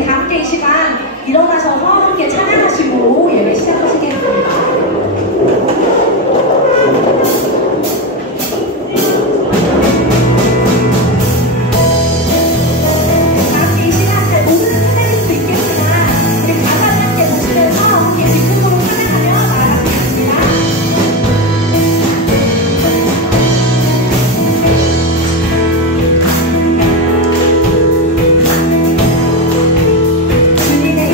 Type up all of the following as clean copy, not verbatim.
함께 이 시간 일어나셔서 함께 찬양하시고 예배 시작하시겠습니다. 주님의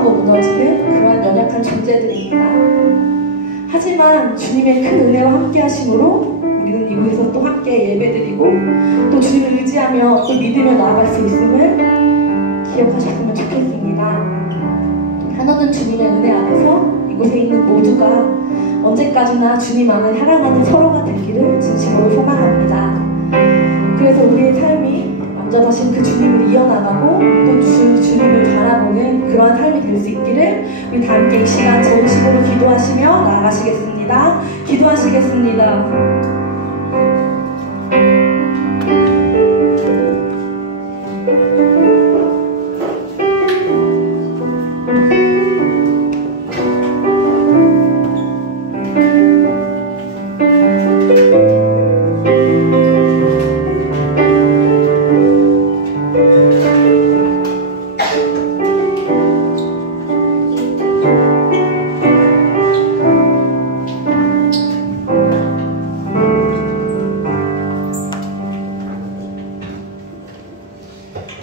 무너지고 무너지는 그러한 연약한 존재들입니다. 하지만 주님의 큰 은혜와 함께 하심으로 우리는 이곳에서 또 함께 예배드리고 또 주님을 의지하며 또 믿으며 나아갈 수 있음을 기억하셨으면 좋겠습니다. 한없는 주님의 은혜 안에서 이곳에 있는 모두가 언제까지나 주님 안을 사랑하는 서로가 되기를 진심으로 소망합니다. 그래서 우리의 삶이 완전하신 그 주님을 이어나가고 또 주님을 바라보는 그러한 삶이 될 수 있기를 우리 다 함께 이 시간 전심으로 기도하시며 나아가시겠습니다. 기도하시겠습니다.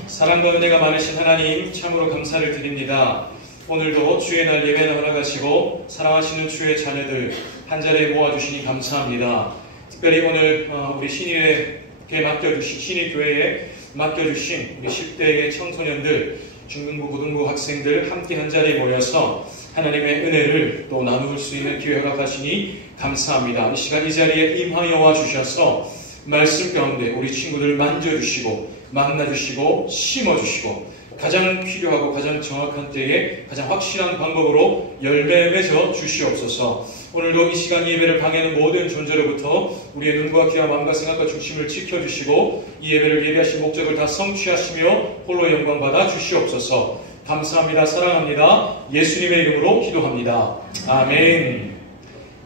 사랑과 은혜가 많으신 하나님 참으로 감사를 드립니다. 오늘도 주의 날 예배를 허락하시고 사랑하시는 주의 자녀들 한 자리에 모아주시니 감사합니다. 특별히 오늘 우리 신일에게 맡겨주신 신일교회에 맡겨주신 우리 10대의 청소년들, 중등부, 고등부 학생들 함께 한 자리에 모여서 하나님의 은혜를 또 나눌 수 있는 기회 허락하시니 감사합니다. 이 시간 이 자리에 임하여 와 주셔서 말씀 가운데 우리 친구들 만져주시고 만나주시고 심어주시고 가장 필요하고 가장 정확한 때에 가장 확실한 방법으로 열매 맺어 주시옵소서. 오늘도 이 시간 예배를 방해하는 모든 존재로부터 우리의 눈과 귀와 마음과 생각과 중심을 지켜주시고 이 예배를 예배하신 목적을 다 성취하시며 홀로 영광 받아 주시옵소서. 감사합니다. 사랑합니다. 예수님의 이름으로 기도합니다. 아멘.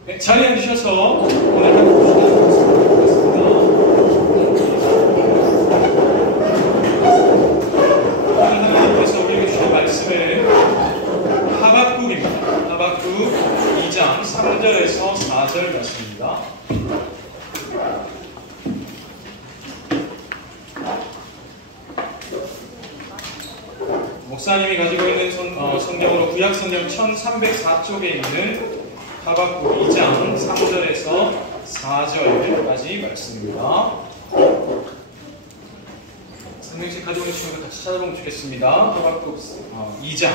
네, 자리에 앉으셔서 오늘 한 말씀은 하박국입니다. 하박국 2장 3절에서 4절 말씀입니다. 목사님이 가지고 있는 성경으로 구약성경 1304쪽에 있는 하박국 2장 3절에서 4절까지 말씀입니다. 성경책 가지고 있는 친구들 같이 찾아보면 좋겠습니다. 하박국 2장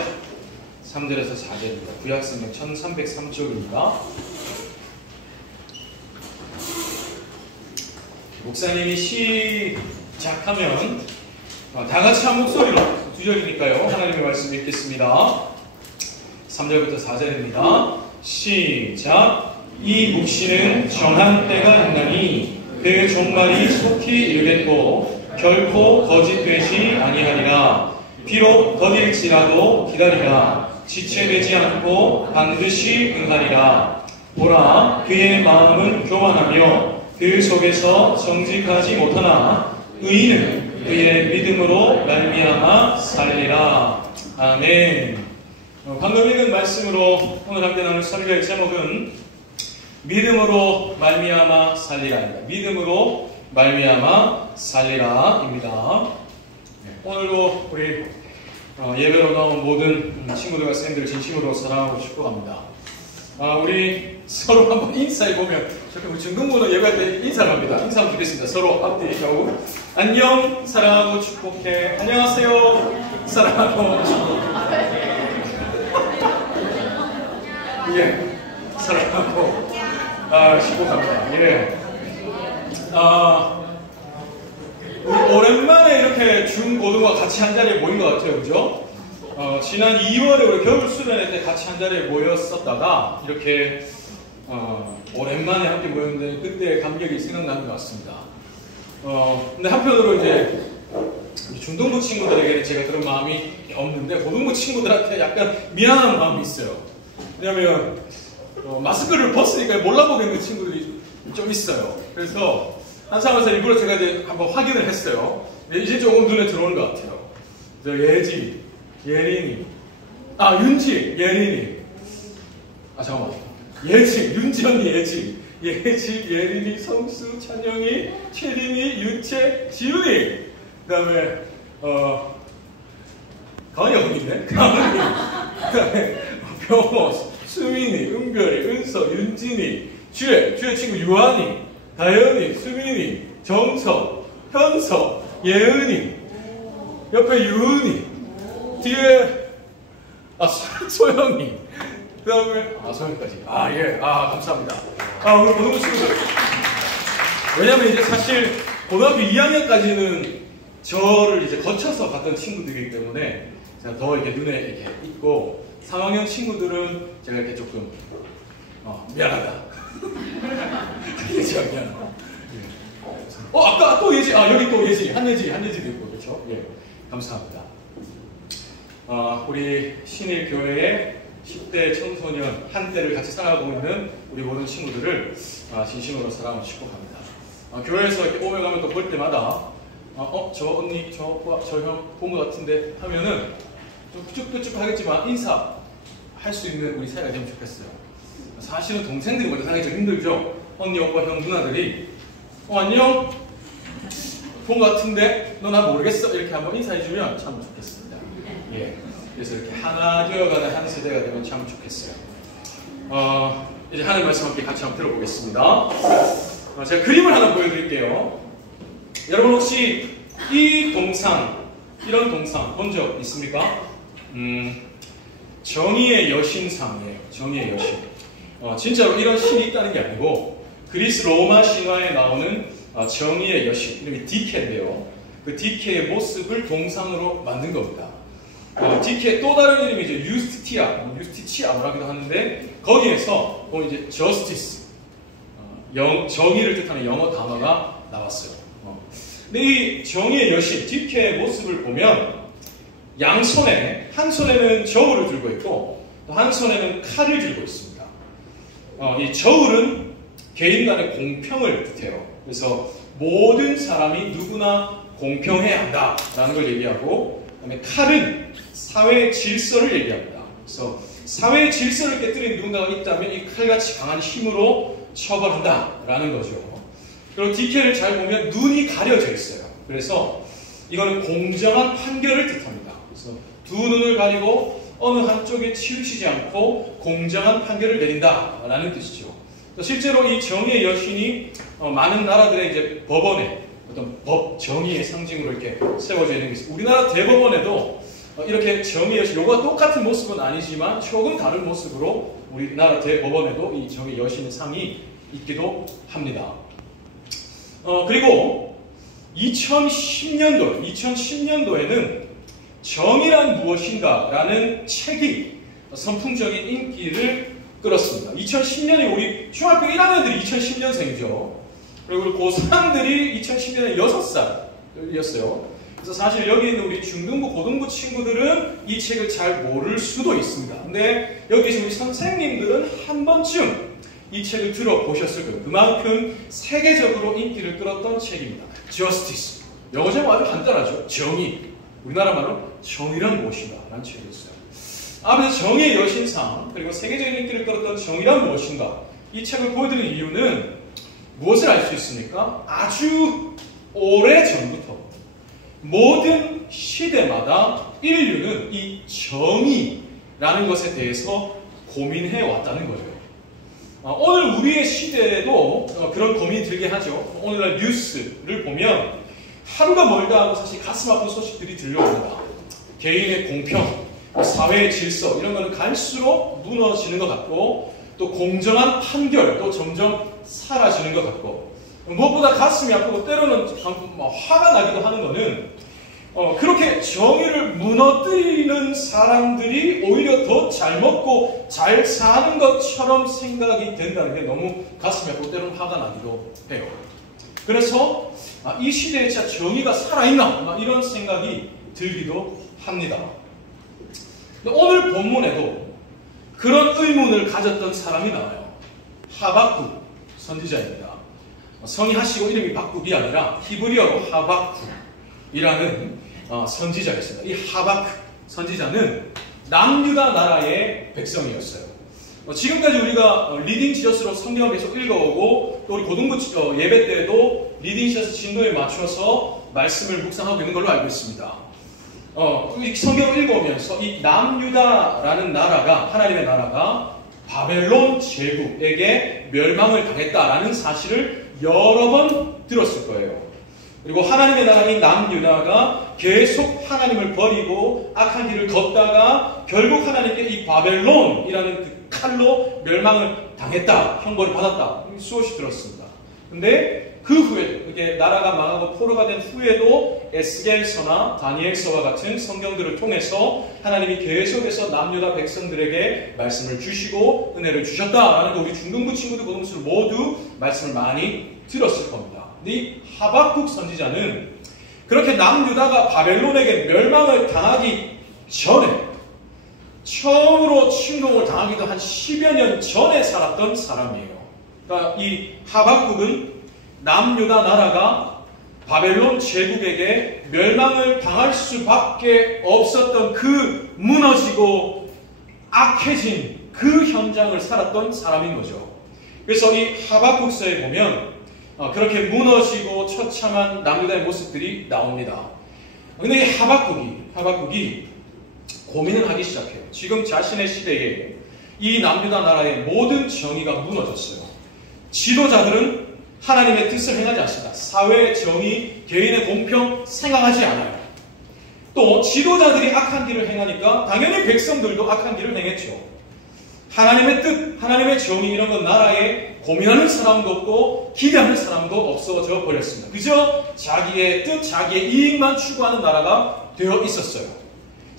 3절에서 4절입니다. 구약성경 1303쪽입니다. 목사님이 시작하면 다 같이 한 목소리로 두 절이니까요. 하나님의 말씀 읽겠습니다. 3절부터 4절입니다. 시작. 이 묵시는 정한 때가 있나니 그 종말이 속히 이르겠고 결코 거짓되지 아니하리라. 비록 더딜지라도 기다리라. 지체되지 않고 반드시 응하리라. 보라, 그의 마음은 교만하며 그 속에서 정직하지 못하나 의인은 그의 믿음으로 말미암아 살리라. 아멘. 방금 읽은 말씀으로 오늘 함께 나눌 설교의 제목은 믿음으로 말미암아 살리라입니다. 믿음으로 말미암아 살리라입니다. 오늘도 우리 예배로 나온 모든 친구들과 선생님들 진심으로 사랑하고 축복합니다. 우리 서로 한번 인사해보면 저렇게 중등부는 예배할 때 인사를 합니다. 인사 한번 드리겠습니다. 서로 앞뒤 좌우. 안녕, 사랑하고 축복해. 안녕하세요, 사랑하고 축복해. 예, 사랑하고 축복합니다. 예. 오랜만에 이렇게 중고등과 같이 한 자리에 모인 것 같아요. 그죠? 지난 2월에 우리 겨울 수련회 때 같이 한 자리에 모였었다가 이렇게 오랜만에 함께 모였는데 그때 감격이 생각나는 것 같습니다. 근데 한편으로 이제 중등부 친구들에게는 제가 그런 마음이 없는데 고등부 친구들한테 약간 미안한 마음이 있어요. 왜냐면 마스크를 벗으니까 몰라보겠는 친구들이 좀 있어요. 그래서 한상에서 일부러 제가 이제 한번 확인을 했어요. 이제 조금 눈에 들어오는 것 같아요. 예지, 예린이, 윤지, 예린이. 잠깐만. 예지, 윤지 언니 예지. 예지, 예린이, 성수, 찬영이, 채린이, 윤채, 지훈이. 그 다음에, 가은이가 거기 있네? 그다음에 병호, 수민이, 은별이, 은서, 윤진이, 주혜 친구 유한이, 다현이, 수민이, 정서, 현서, 예은이, 옆에 유은이, 뒤에 소영이, 그 다음에 소영이까지. 예. 감사합니다. 우리 고등부 친구들. 왜냐면 이제 사실 고등학교 2학년까지는 저를 이제 거쳐서 갔던 친구들이기 때문에 제가 더 이렇게 눈에 이렇게 있고, 3학년 친구들은 제가 이렇게 조금 미안하다. 예지가 미안하다. 아까 또 예지, 여기 또 예지, 한예지도 있고, 그렇죠? 예, 감사합니다. 우리 신일교회의 10대 청소년 한때를 같이 살아가고 있는 우리 모든 친구들을 진심으로 사랑하고 축복합니다. 교회에서 이렇게 오며 가면 또 볼 때마다 저 언니, 저 오빠, 저 형 본 것 같은데 하면은 좀 푸쭉푸쭉 하겠지만 인사할 수 있는 우리 사이가 되면 좋겠어요. 사실은 동생들이 먼저 사귀기 좀 힘들죠. 언니, 오빠, 형, 누나들이 안녕, 본 것 같은데 너 나 모르겠어, 이렇게 한번 인사해주면 참 좋겠습니다. 예, 그래서 이렇게 하나 되어가는 한 세대가 되면 참 좋겠어요. 이제 하나님 말씀 함께 같이 한번 들어보겠습니다. 제가 그림을 하나 보여드릴게요. 여러분 혹시 이 동상, 이런 동상 본 적 있습니까? 정의의 여신상이에요. 정의의 여신. 진짜로 이런 신이 있다는 게 아니고 그리스 로마 신화에 나오는 정의의 여신, 이름이 디케인데요. 그 디케의 모습을 동상으로 만든 겁니다. 디케의 또 다른 이름이 이제 유스티치아 뭐라기도 하는데, 거기에서 보면 이제 저스티스, 정의를 뜻하는 영어 단어가 나왔어요. 근데 이 정의의 여신 디케의 모습을 보면 양손에, 한 손에는 저울을 들고 있고 또 한 손에는 칼을 들고 있습니다. 이 저울은 개인 간의 공평을 뜻해요. 그래서 모든 사람이 누구나 공평해야 한다라는 걸 얘기하고, 그다음에 칼은 사회의 질서를 얘기합니다. 그래서 사회의 질서를 깨뜨린 누군가가 있다면 이 칼같이 강한 힘으로 처벌한다라는 거죠. 그리고 디케를 잘 보면 눈이 가려져 있어요. 그래서 이거는 공정한 판결을 뜻합니다. 그래서 두 눈을 가리고 어느 한쪽에 치우치지 않고 공정한 판결을 내린다라는 뜻이죠. 실제로 이 정의의 여신이 많은 나라들의 이제 법원에 어떤 법 정의의 상징으로 이렇게 세워져 있는 게 있습니다. 우리나라 대법원에도 이렇게 정의의 여신, 요거와 똑같은 모습은 아니지만 조금 다른 모습으로 우리나라 대법원에도 이 정의의 여신의 상이 있기도 합니다. 그리고 2010년도에는 정의란 무엇인가 라는 책이 선풍적인 인기를 끌었습니다. 2010년에 우리 중학교 1학년들이 2010년생이죠. 그리고 고3들이 2010년에 6살이었어요. 그래서 사실 여기 있는 우리 중등부, 고등부 친구들은 이 책을 잘 모를 수도 있습니다. 근데 여기 계신 우리 선생님들은 한 번쯤 이 책을 들어보셨을 거예요. 그만큼 세계적으로 인기를 끌었던 책입니다. Justice. 영어 제목 아주 간단하죠. 정의. 우리나라 말로 정의란 무엇인가 라는 책이었어요. 아무래도 정의의 여신상, 그리고 세계적인 인기를 끌었던 정의란 무엇인가, 이 책을 보여드리는 이유는 무엇을 알 수 있습니까? 아주 오래전부터 모든 시대마다 인류는 이 정의라는 것에 대해서 고민해 왔다는 거죠. 오늘 우리의 시대에도 그런 고민이 들게 하죠. 오늘날 뉴스를 보면 하루가 멀다 하고 사실 가슴 아픈 소식들이 들려옵니다. 개인의 공평, 사회의 질서, 이런 거는 갈수록 무너지는 것 같고, 또 공정한 판결도 점점 사라지는 것 같고, 무엇보다 가슴이 아프고 때로는 화가 나기도 하는 거는 그렇게 정의를 무너뜨리는 사람들이 오히려 더 잘 먹고 잘 사는 것처럼 생각이 된다는 게 너무 가슴이 아프고 때로는 화가 나기도 해요. 그래서 이 시대에 진짜 정의가 살아있나? 이런 생각이 들기도 합니다. 오늘 본문에도 그런 의문을 가졌던 사람이 나와요. 하박국 선지자입니다. 성이 하시고 이름이 박국이 아니라 히브리어로 하박국이라는 선지자였습니다. 이 하박국 선지자는 남유다 나라의 백성이었어요. 지금까지 우리가 리딩 지저스로 성경을 계속 읽어오고, 또 우리 고등부 예배 때도 리딩 지저스 진도에 맞춰서 말씀을 묵상하고 있는 걸로 알고 있습니다. 이 성경을 읽어오면서 이 남유다라는 나라가, 하나님의 나라가 바벨론 제국에게 멸망을 당했다라는 사실을 여러 번 들었을 거예요. 그리고 하나님의 나라인 남유다가 계속 하나님을 버리고 악한 길을 걷다가 결국 하나님께 이 바벨론이라는 그 칼로 멸망을 당했다, 형벌을 받았다, 수없이 들었습니다. 근데 그 후에도, 이게 나라가 망하고 포로가 된 후에도 에스겔서나 다니엘서와 같은 성경들을 통해서 하나님이 계속해서 남유다 백성들에게 말씀을 주시고 은혜를 주셨다라는 거 우리 중등부 친구들, 고등부들 모두 말씀을 많이 들었을 겁니다. 근데 이 하박국 선지자는 그렇게 남유다가 바벨론에게 멸망을 당하기 전에, 처음으로 침공을 당하기도 한 10여 년 전에 살았던 사람이에요. 그러니까 이 하박국은 남유다 나라가 바벨론 제국에게 멸망을 당할 수밖에 없었던 그 무너지고 악해진 그 현장을 살았던 사람인 거죠. 그래서 이 하박국서에 보면 그렇게 무너지고 처참한 남유다의 모습들이 나옵니다. 근데 이 하박국이 고민을 하기 시작해요. 지금 자신의 시대에 이 남유다 나라의 모든 정의가 무너졌어요. 지도자들은 하나님의 뜻을 행하지 않습니다. 사회의 정의, 개인의 공평 생각하지 않아요. 또 지도자들이 악한 길을 행하니까 당연히 백성들도 악한 길을 행했죠. 하나님의 뜻, 하나님의 정의 이런 건 나라에 고민하는 사람도 없고 기대하는 사람도 없어져 버렸습니다. 그저 자기의 뜻, 자기의 이익만 추구하는 나라가 되어 있었어요.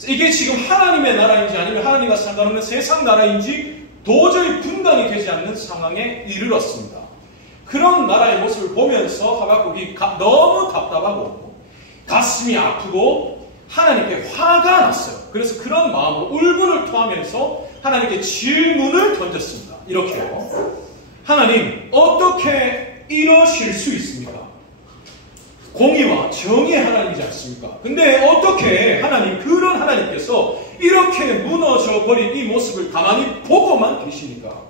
이게 지금 하나님의 나라인지 아니면 하나님과 상관없는 세상 나라인지 도저히 분간이 되지 않는 상황에 이르렀습니다. 그런 나라의 모습을 보면서 하박국이 너무 답답하고 가슴이 아프고 하나님께 화가 났어요. 그래서 그런 마음으로 울분을 토하면서 하나님께 질문을 던졌습니다. 이렇게요. 하나님, 어떻게 이러실 수 있습니까? 공의와 정의의 하나님이지 않습니까? 근데 어떻게 하나님, 그런 하나님께서 이렇게 무너져 버린 이 모습을 가만히 보고만 계십니까?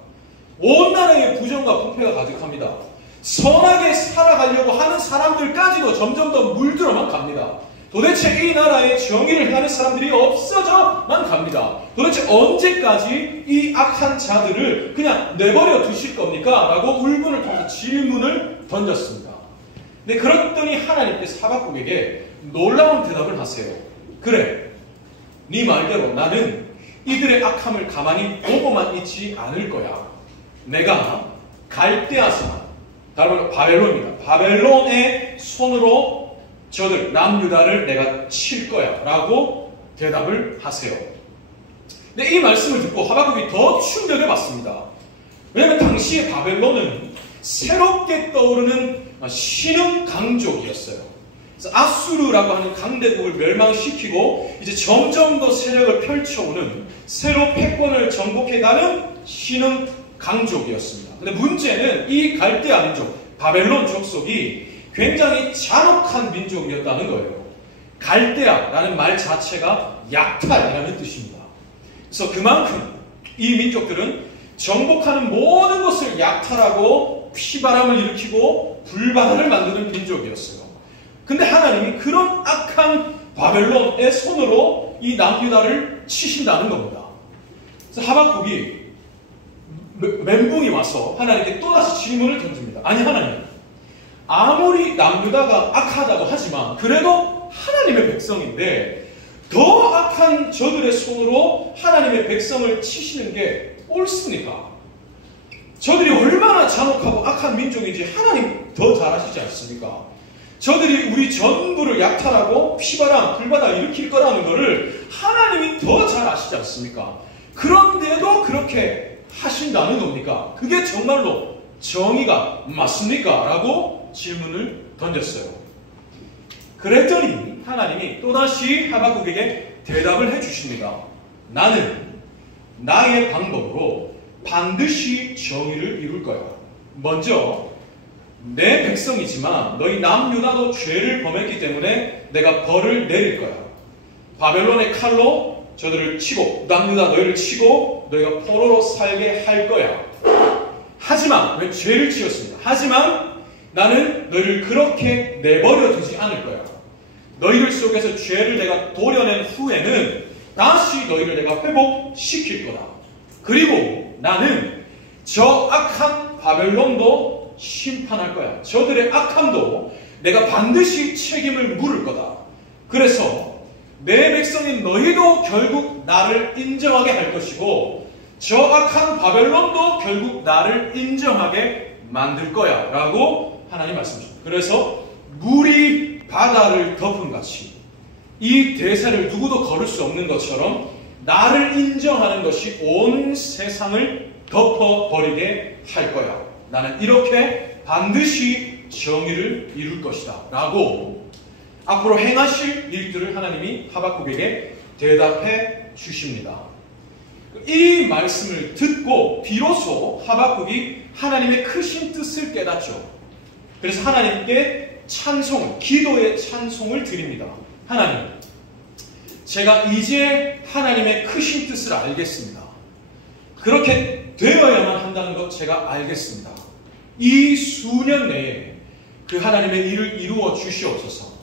온 나라에 부정과 부패가 가득합니다. 선하게 살아가려고 하는 사람들까지도 점점 더 물들어만 갑니다. 도대체 이 나라에 정의를 행하는 사람들이 없어져만 갑니다. 도대체 언제까지 이 악한 자들을 그냥 내버려 두실 겁니까? 라고 울분을 통해서 질문을 던졌습니다. 근데 그랬더니 하나님께서 하박국에게 놀라운 대답을 하세요. 그래, 네 말대로 나는 이들의 악함을 가만히 보고만 있지 않을 거야. 내가 갈대아산, 다른 말로 바벨론입니다. 바벨론의 손으로 저들 남유다를 내가 칠 거야 라고 대답을 하세요. 근데 이 말씀을 듣고 하박국이 더 충격을 받습니다. 왜냐하면 당시의 바벨론은 새롭게 떠오르는 신흥 강족이었어요. 그래서 아수르라고 하는 강대국을 멸망시키고 이제 점점 더 세력을 펼쳐오는, 새로 패권을 정복해가는 신흥 강족이었습니다. 근데 문제는 이 갈대아 민족, 바벨론 족속이 굉장히 잔혹한 민족이었다는 거예요. 갈대아라는 말 자체가 약탈이라는 뜻입니다. 그래서 그만큼 이 민족들은 정복하는 모든 것을 약탈하고 피바람을 일으키고 불바다를 만드는 민족이었어요. 근데 하나님이 그런 악한 바벨론의 손으로 이 남유다를 치신다는 겁니다. 그래서 하박국이 멘붕이 와서 하나님께 또다시 질문을 던집니다. 아니 하나님, 아무리 남유다가 악하다고 하지만 그래도 하나님의 백성인데 더 악한 저들의 손으로 하나님의 백성을 치시는 게 옳습니까? 저들이 얼마나 잔혹하고 악한 민족인지 하나님 더 잘 아시지 않습니까? 저들이 우리 전부를 약탈하고 피바람, 불바다 일으킬 거라는 것을 하나님이 더 잘 아시지 않습니까? 그런데도 그렇게 하신다는 겁니까? 그게 정말로 정의가 맞습니까? 라고 질문을 던졌어요. 그랬더니 하나님이 또다시 하박국에게 대답을 해주십니다. 나는 나의 방법으로 반드시 정의를 이룰 거야. 먼저 내 백성이지만 너희 남유다도 죄를 범했기 때문에 내가 벌을 내릴 거야. 바벨론의 칼로 저들을 치고 남유다 너희를 치고 너희가 포로로 살게 할 거야. 하지만 왜 죄를 지었습니다. 하지만 나는 너희를 그렇게 내버려 두지 않을 거야. 너희들 속에서 죄를 내가 도려낸 후에는 다시 너희를 내가 회복시킬 거다. 그리고 나는 저 악한 바벨론도 심판할 거야. 저들의 악함도 내가 반드시 책임을 물을 거다. 그래서 내 백성인 너희도 결국 나를 인정하게 할 것이고 저 악한 바벨론도 결국 나를 인정하게 만들 거야 라고 하나님 말씀하십니다. 그래서 물이 바다를 덮은 같이 이 대세를 누구도 걸을 수 없는 것처럼 나를 인정하는 것이 온 세상을 덮어버리게 할 거야. 나는 이렇게 반드시 정의를 이룰 것이다 라고 앞으로 행하실 일들을 하나님이 하박국에게 대답해 주십니다. 이 말씀을 듣고 비로소 하박국이 하나님의 크신 뜻을 깨닫죠. 그래서 하나님께 찬송, 기도의 찬송을 드립니다. 하나님, 제가 이제 하나님의 크신 뜻을 알겠습니다. 그렇게 되어야만 한다는 것 제가 알겠습니다. 이 수년 내에 그 하나님의 일을 이루어 주시옵소서.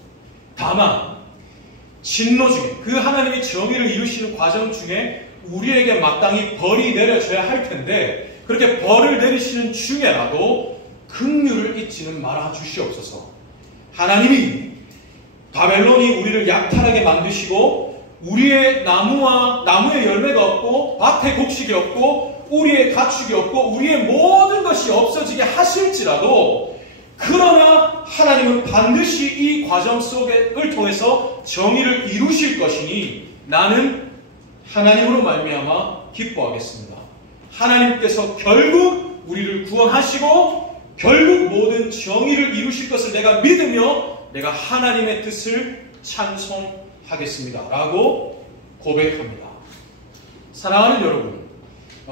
다만 진노 중에 그 하나님이 정의를 이루시는 과정 중에 우리에게 마땅히 벌이 내려져야 할 텐데 그렇게 벌을 내리시는 중에라도 긍휼을 잊지는 말아 주시옵소서. 하나님이 바벨론이 우리를 약탈하게 만드시고 우리의 나무의 열매가 없고 밭에 곡식이 없고 우리의 가축이 없고 우리의 모든 것이 없어지게 하실지라도 그러나 하나님은 반드시 이 과정 속을 통해서 정의를 이루실 것이니 나는 하나님으로 말미암아 기뻐하겠습니다. 하나님께서 결국 우리를 구원하시고 결국 모든 정의를 이루실 것을 내가 믿으며 내가 하나님의 뜻을 찬송하겠습니다 라고 고백합니다. 사랑하는 여러분,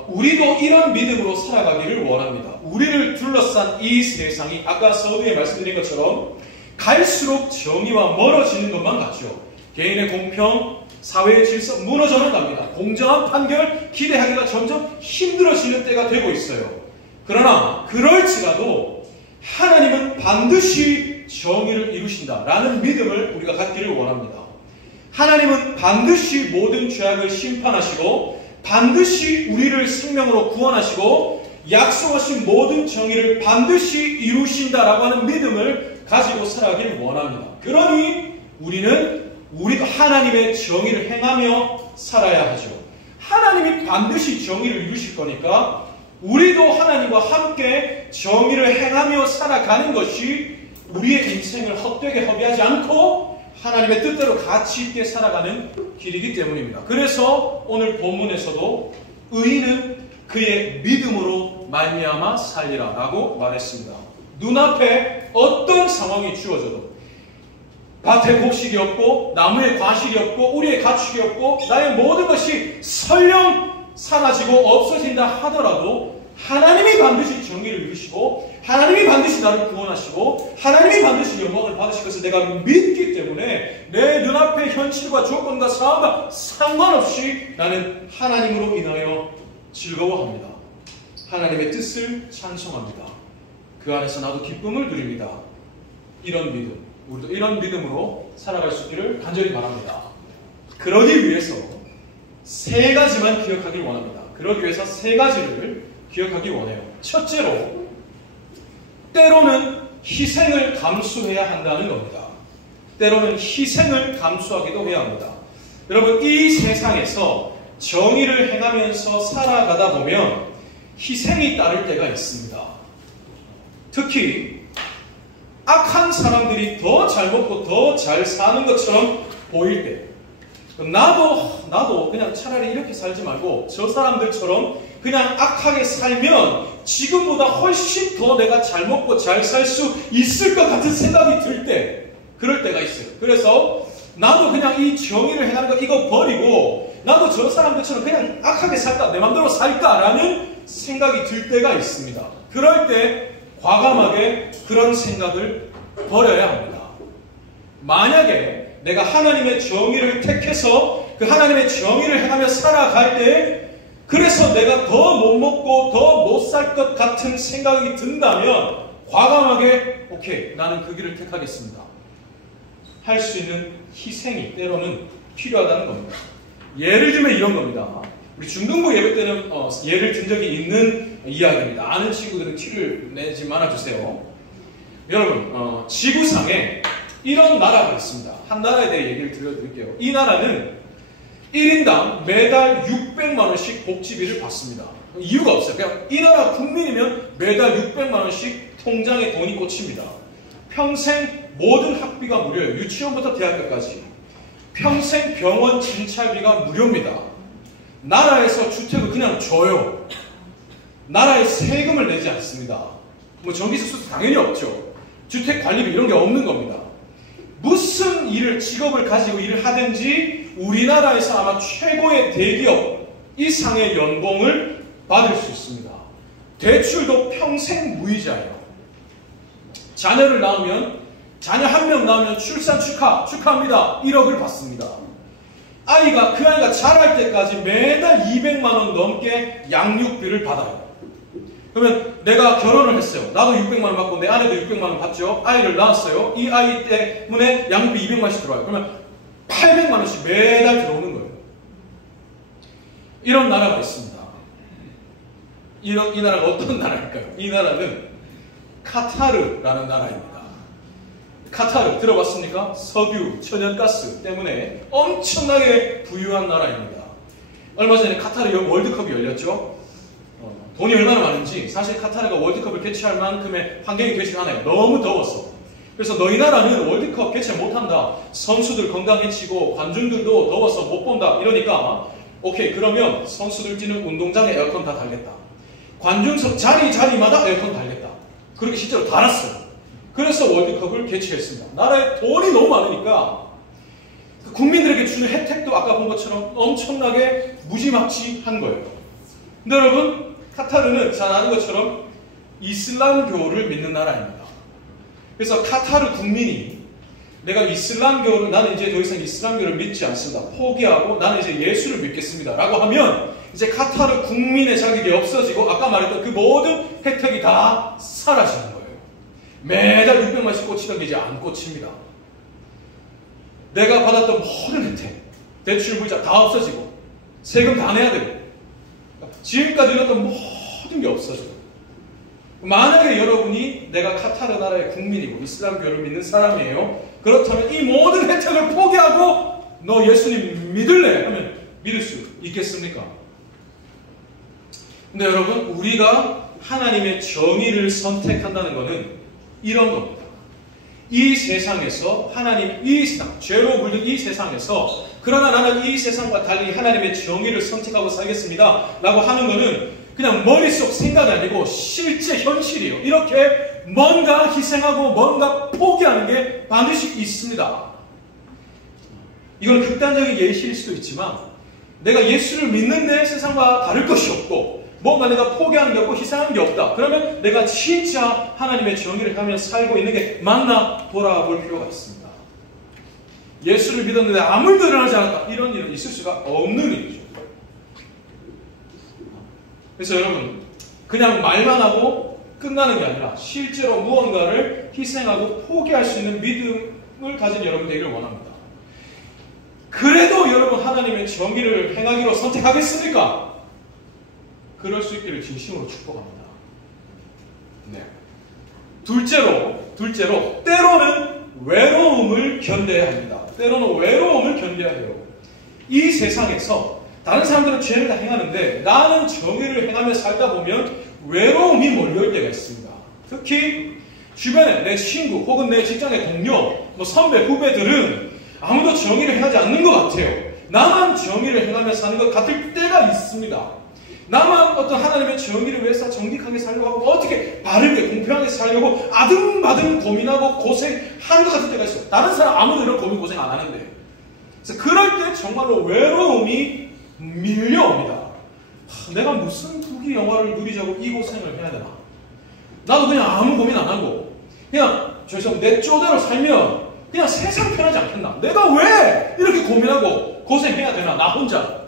우리도 이런 믿음으로 살아가기를 원합니다. 우리를 둘러싼 이 세상이 아까 서두에 말씀드린 것처럼 갈수록 정의와 멀어지는 것만 같죠. 개인의 공평, 사회의 질서 무너져는 갑니다. 공정한 판결 기대하기가 점점 힘들어지는 때가 되고 있어요. 그러나 그럴지라도 하나님은 반드시 정의를 이루신다라는 믿음을 우리가 갖기를 원합니다. 하나님은 반드시 모든 죄악을 심판하시고 반드시 우리를 생명으로 구원하시고 약속하신 모든 정의를 반드시 이루신다라고 하는 믿음을 가지고 살아가기를 원합니다. 그러니 우리도 하나님의 정의를 행하며 살아야 하죠. 하나님이 반드시 정의를 이루실 거니까 우리도 하나님과 함께 정의를 행하며 살아가는 것이 우리의 인생을 헛되게 허비하지 않고 하나님의 뜻대로 가치 있게 살아가는 길이기 때문입니다. 그래서 오늘 본문에서도 의인은 그의 믿음으로 말미암아 살리라 라고 말했습니다. 눈앞에 어떤 상황이 주어져도 밭에 곡식이 없고 나무에 과실이 없고 우리의 가축이 없고 나의 모든 것이 설령 사라지고 없어진다 하더라도 하나님이 반드시 정의를 이루시고 하나님이 반드시 나를 구원하시고 하나님이 반드시 영광을 받으실 것을 내가 믿기 때문에 내 눈앞의 현실과 조건과 상황과 상관없이 나는 하나님으로 인하여 즐거워합니다. 하나님의 뜻을 찬송합니다. 그 안에서 나도 기쁨을 누립니다. 이런 믿음, 우리도 이런 믿음으로 살아갈 수 있기를 간절히 바랍니다. 그러기 위해서 세 가지만 기억하길 원합니다. 그러기 위해서 세 가지를 기억하기 원해요. 첫째로 때로는 희생을 감수해야 한다는 겁니다. 때로는 희생을 감수하기도 해야 합니다. 여러분, 이 세상에서 정의를 행하면서 살아가다 보면 희생이 따를 때가 있습니다. 특히 악한 사람들이 더 잘 먹고 더 잘 사는 것처럼 보일 때 나도 그냥 차라리 이렇게 살지 말고 저 사람들처럼 그냥 악하게 살면 지금보다 훨씬 더 내가 잘 먹고 잘 살 수 있을 것 같은 생각이 들 때, 그럴 때가 있어요. 그래서 나도 그냥 이 정의를 행하는 거 이거 버리고 나도 저 사람들처럼 그냥 악하게 살까, 내 맘대로 살까라는 생각이 들 때가 있습니다. 그럴 때 과감하게 그런 생각을 버려야 합니다. 만약에 내가 하나님의 정의를 택해서 그 하나님의 정의를 행하며 살아갈 때 그래서 내가 더 못 먹고 더 못 살 것 같은 생각이 든다면 과감하게 오케이, 나는 그 길을 택하겠습니다. 할 수 있는 희생이 때로는 필요하다는 겁니다. 예를 들면 이런 겁니다. 우리 중등부 예배 때는 예를 든 적이 있는 이야기입니다. 아는 친구들은 티를 내지 말아주세요. 여러분, 지구상에 이런 나라가 있습니다. 한 나라에 대해 얘기를 들려드릴게요. 이 나라는 1인당 매달 600만 원씩 복지비를 받습니다. 이유가 없어요. 그냥 이 나라 국민이면 매달 600만 원씩 통장에 돈이 꽂힙니다. 평생 모든 학비가 무료예요. 유치원부터 대학교까지. 평생 병원 진찰비가 무료입니다. 나라에서 주택을 그냥 줘요. 나라에 세금을 내지 않습니다. 뭐 전기세도 당연히 없죠. 주택 관리비 이런 게 없는 겁니다. 무슨 직업을 가지고 일을 하든지 우리나라에서 아마 최고의 대기업 이상의 연봉을 받을 수 있습니다. 대출도 평생 무이자예요. 자녀를 낳으면 자녀 한 명 낳으면 출산 축하합니다. 1억을 받습니다. 그 아이가 자랄 때까지 매달 200만 원 넘게 양육비를 받아요. 그러면 내가 결혼을 했어요. 나도 600만 원 받고 내 아내도 600만 원 받죠. 아이를 낳았어요. 이 아이 때문에 양육비 200만 원씩 들어와요. 그러면 800만 원씩 매달 들어오는 거예요. 이런 나라가 있습니다. 이 나라가 어떤 나라일까요? 이 나라는 카타르라는 나라입니다. 카타르 들어봤습니까? 석유, 천연가스 때문에 엄청나게 부유한 나라입니다. 얼마 전에 카타르 월드컵이 열렸죠. 돈이 얼마나 많은지 사실 카타르가 월드컵을 개최할 만큼의 환경이 되지 않아요. 너무 더워서. 그래서 너희 나라는 월드컵 개최 못한다. 선수들 건강해치고 관중들도 더워서 못 본다. 이러니까 오케이, 그러면 선수들 뛰는 운동장에 에어컨 다 달겠다. 관중석 자리마다 에어컨 달겠다. 그렇게 실제로 달았어요. 그래서 월드컵을 개최했습니다. 나라에 돈이 너무 많으니까 국민들에게 주는 혜택도 아까 본 것처럼 엄청나게 무지막지한 거예요. 근데 여러분, 카타르는 잘 아는 것처럼 이슬람교를 믿는 나라입니다. 그래서 카타르 국민이 내가 나는 이제 더 이상 이슬람교를 믿지 않습니다. 포기하고 나는 이제 예수를 믿겠습니다. 라고 하면 이제 카타르 국민의 자격이 없어지고 아까 말했던 그 모든 혜택이 다 사라지는 거예요. 매달 600만씩 꽂히던 게 이제 안 꽂힙니다. 내가 받았던 모든 혜택, 대출 무이자 다 없어지고 세금 다 내야 되고 지금까지 들었던 모든 게 없어지고, 만약에 여러분이 내가 카타르 나라의 국민이고 이슬람교를 믿는 사람이에요. 그렇다면 이 모든 혜택을 포기하고 너 예수님 믿을래? 하면 믿을 수 있겠습니까? 근데 여러분, 우리가 하나님의 정의를 선택한다는 것은 이런 겁니다. 이 세상에서 죄로 물든 이 세상에서 그러나 나는 이 세상과 달리 하나님의 정의를 선택하고 살겠습니다 라고 하는 것은 그냥 머릿속 생각이 아니고 실제 현실이에요. 이렇게 뭔가 희생하고 뭔가 포기하는 게 반드시 있습니다. 이건 극단적인 예시일 수도 있지만 내가 예수를 믿는데 세상과 다를 것이 없고 뭔가 내가 포기하는 게 없고 희생하는 게 없다. 그러면 내가 진짜 하나님의 정의를 하며 살고 있는 게 맞나 돌아볼 필요가 있습니다. 예수를 믿었는데 아무 일도 일어나지 않았다. 이런 일은 있을 수가 없는 일이죠. 그래서 여러분, 그냥 말만 하고 끝나는 게 아니라 실제로 무언가를 희생하고 포기할 수 있는 믿음을 가진 여러분 되기를 원합니다. 그래도 여러분 하나님의 정의를 행하기로 선택하겠습니까? 그럴 수 있기를 진심으로 축복합니다. 네. 둘째로 때로는 외로움을 견뎌야 합니다. 때로는 외로움을 견뎌야 해요. 이 세상에서 다른 사람들은 죄를 다 행하는데 나는 정의를 행하며 살다 보면 외로움이 몰려올 때가 있습니다. 특히 주변에 내 친구 혹은 내 직장의 동료, 선배, 후배들은 아무도 정의를 행하지 않는 것 같아요. 나만 정의를 행하며 사는 것 같을 때가 있습니다. 나만 어떤 하나님의 정의를 위해서 정직하게 살려고 하고 어떻게 바르게 공평하게 살려고 아등바등 고민하고 고생하는 것 같을 때가 있어요. 다른 사람 아무도 이런 고생 안 하는데. 그래서 그럴 때 정말로 외로움이 밀려옵니다. 내가 무슨 부귀 영화를 누리자고 이 고생을 해야 되나? 나도 그냥 아무 고민 안 하고 그냥 내 쪼대로 살면 그냥 세상 편하지 않겠나? 내가 왜 이렇게 고민하고 고생해야 되나? 나 혼자.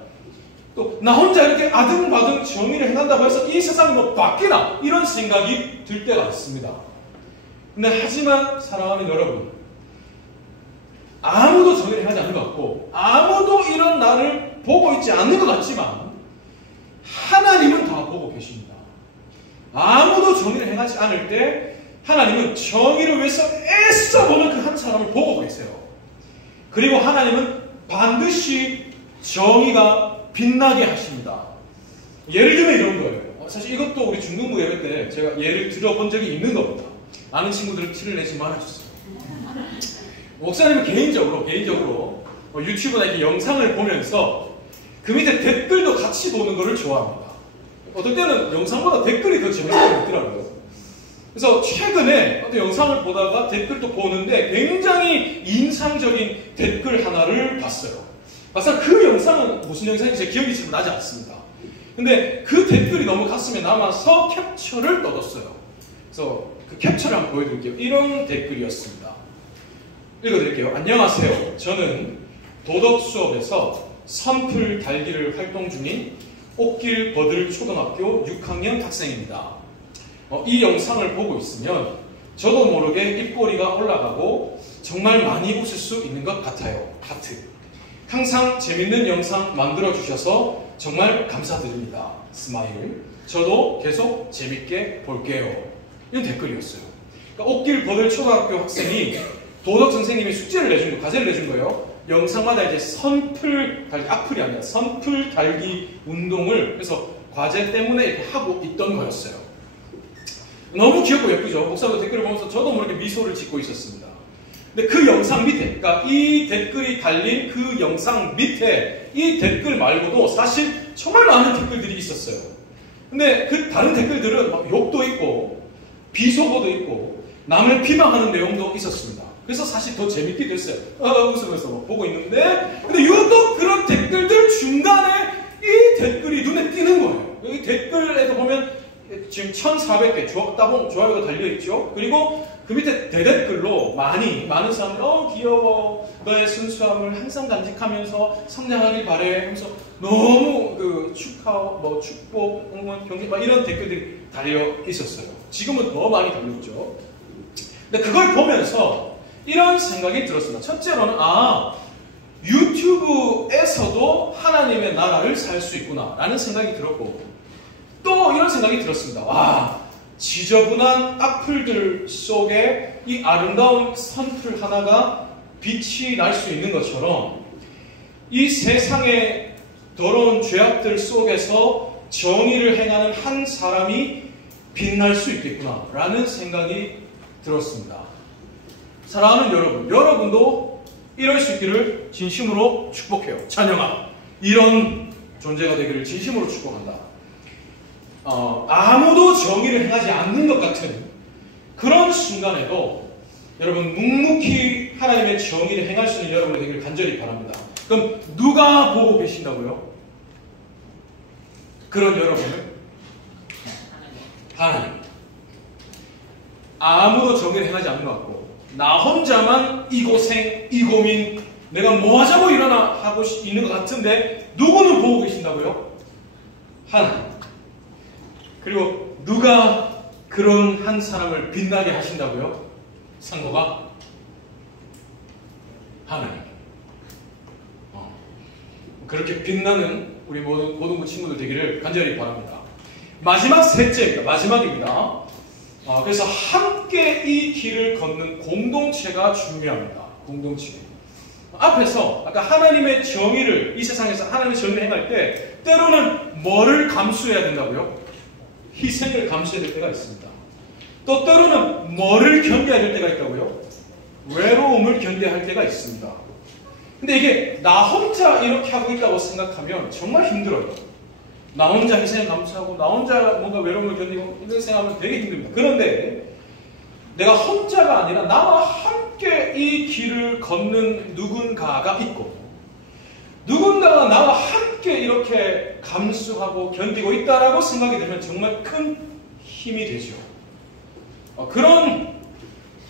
또 나 혼자 이렇게 아등바등 정의를 행한다고 해서 이 세상이 뭐 바뀌나? 이런 생각이 들 때가 있습니다. 근데 하지만 사랑하는 여러분, 아무도 정의를 하지 않는 것 같고 아무도 이런 나를 보고 있지 않는 것 같지만 하나님은 다 보고 계십니다. 아무도 정의를 행하지 않을 때 하나님은 정의를 위해서 애써 보는 그 한 사람을 보고 계세요. 그리고 하나님은 반드시 정의가 빛나게 하십니다. 예를 들면 이런 거예요. 사실 이것도 우리 중등부 예배 때 제가 예를 들어본 적이 있는 겁니다. 아는 친구들은 티를 내지 말아주세요. 목사님은 개인적으로 유튜브나 이렇게 영상을 보면서 그 밑에 댓글도 같이 보는 것을 좋아합니다. 어떨 때는 영상보다 댓글이 더 재밌게 있더라고요. 그래서 최근에 어떤 영상을 보다가 댓글도 보는데 굉장히 인상적인 댓글 하나를 봤어요. 막상 그 영상은 무슨 영상인지 제 기억이 지금 나지 않습니다. 근데 그 댓글이 너무 가슴에 남아서 캡처를 떠뒀어요. 그래서 그 캡처를 한번 보여드릴게요. 이런 댓글이었습니다. 읽어드릴게요. 안녕하세요. 저는 도덕 수업에서 선풀 달기를 활동 중인 옥길 버들 초등학교 6학년 학생입니다. 이 영상을 보고 있으면 저도 모르게 입꼬리가 올라가고 정말 많이 웃을 수 있는 것 같아요. 하트. 항상 재밌는 영상 만들어주셔서 정말 감사드립니다. 스마일. 저도 계속 재밌게 볼게요. 이런 댓글이었어요. 그러니까 옥길 버들 초등학교 학생이 도덕 선생님이 숙제를 내준 거, 과제를 내준 거예요. 영상마다 이제 선풀 달기, 악플이 아니라 선풀 달기 운동을 그래서 과제 때문에 이렇게 하고 있던 거였어요. 너무 귀엽고 예쁘죠? 목사도 댓글을 보면서 저도 모르게 미소를 짓고 있었습니다. 근데 그 영상 밑에, 그러니까 이 댓글이 달린 그 영상 밑에 이 댓글 말고도 사실 정말 많은 댓글들이 있었어요. 근데 그 다른 댓글들은 막 욕도 있고 비속어도 있고 남을 비방하는 내용도 있었습니다. 그래서 사실 더 재밌기도 했어요. 웃으면서 보고 있는데 근데 유독 그런 댓글들 중간에 이 댓글이 눈에 띄는 거예요. 여기 댓글에도 보면 지금 1400개 따봉 좋아요가 달려있죠. 그리고 그 밑에 대댓글로 많은 사람들이 귀여워, 너의 순수함을 항상 간직하면서 성장하길 바래 하면서 너무 축복, 응원, 경기 이런 댓글들이 달려 있었어요. 지금은 더 많이 달려있죠. 근데 그걸 보면서 이런 생각이 들었습니다. 첫째로는 유튜브에서도 하나님의 나라를 살 수 있구나 라는 생각이 들었고 또 이런 생각이 들었습니다. 와, 지저분한 악플들 속에 이 아름다운 선풀 하나가 빛이 날 수 있는 것처럼 이 세상의 더러운 죄악들 속에서 정의를 행하는 한 사람이 빛날 수 있겠구나 라는 생각이 들었습니다. 사랑하는 여러분, 여러분도 이럴 수 있기를 진심으로 축복해요. 찬영아, 이런 존재가 되기를 진심으로 축복한다. 아무도 정의를 행하지 않는 것 같은 그런 순간에도 여러분 묵묵히 하나님의 정의를 행할 수 있는 여러분이 되기를 간절히 바랍니다. 그럼 누가 보고 계신다고요? 그런 여러분을? 하나님. 아무도 정의를 행하지 않는 것 같고 나 혼자만 이 고생, 이 고민 내가 뭐 하자고 하고 있는 것 같은데 누구는 보고 계신다고요? 하나님. 그리고 누가 그런 한 사람을 빛나게 하신다고요? 상고가 하나님. 그렇게 빛나는 우리 모든 친구들 되기를 간절히 바랍니다. 마지막 셋째입니다. 마지막입니다. 그래서 함께 이 길을 걷는 공동체가 중요합니다. 공동체. 앞에서 아까 하나님의 정의를 이 세상에서 하나님의 정의를 행할 때 때로는 뭐를 감수해야 된다고요? 희생을 감수해야 될 때가 있습니다. 또 때로는 뭐를 견뎌야 될 때가 있다고요? 외로움을 견뎌야 할 때가 있습니다. 근데 이게 나 혼자 이렇게 하고 있다고 생각하면 정말 힘들어요. 나 혼자 희생을 감수하고 나 혼자 뭔가 외로움을 견디고 이런 생각하면 되게 힘듭니다. 그런데 내가 혼자가 아니라 나와 함께 이 길을 걷는 누군가가 있고 누군가가 나와 함께 이렇게 감수하고 견디고 있다라고 생각이 들면 정말 큰 힘이 되죠. 그런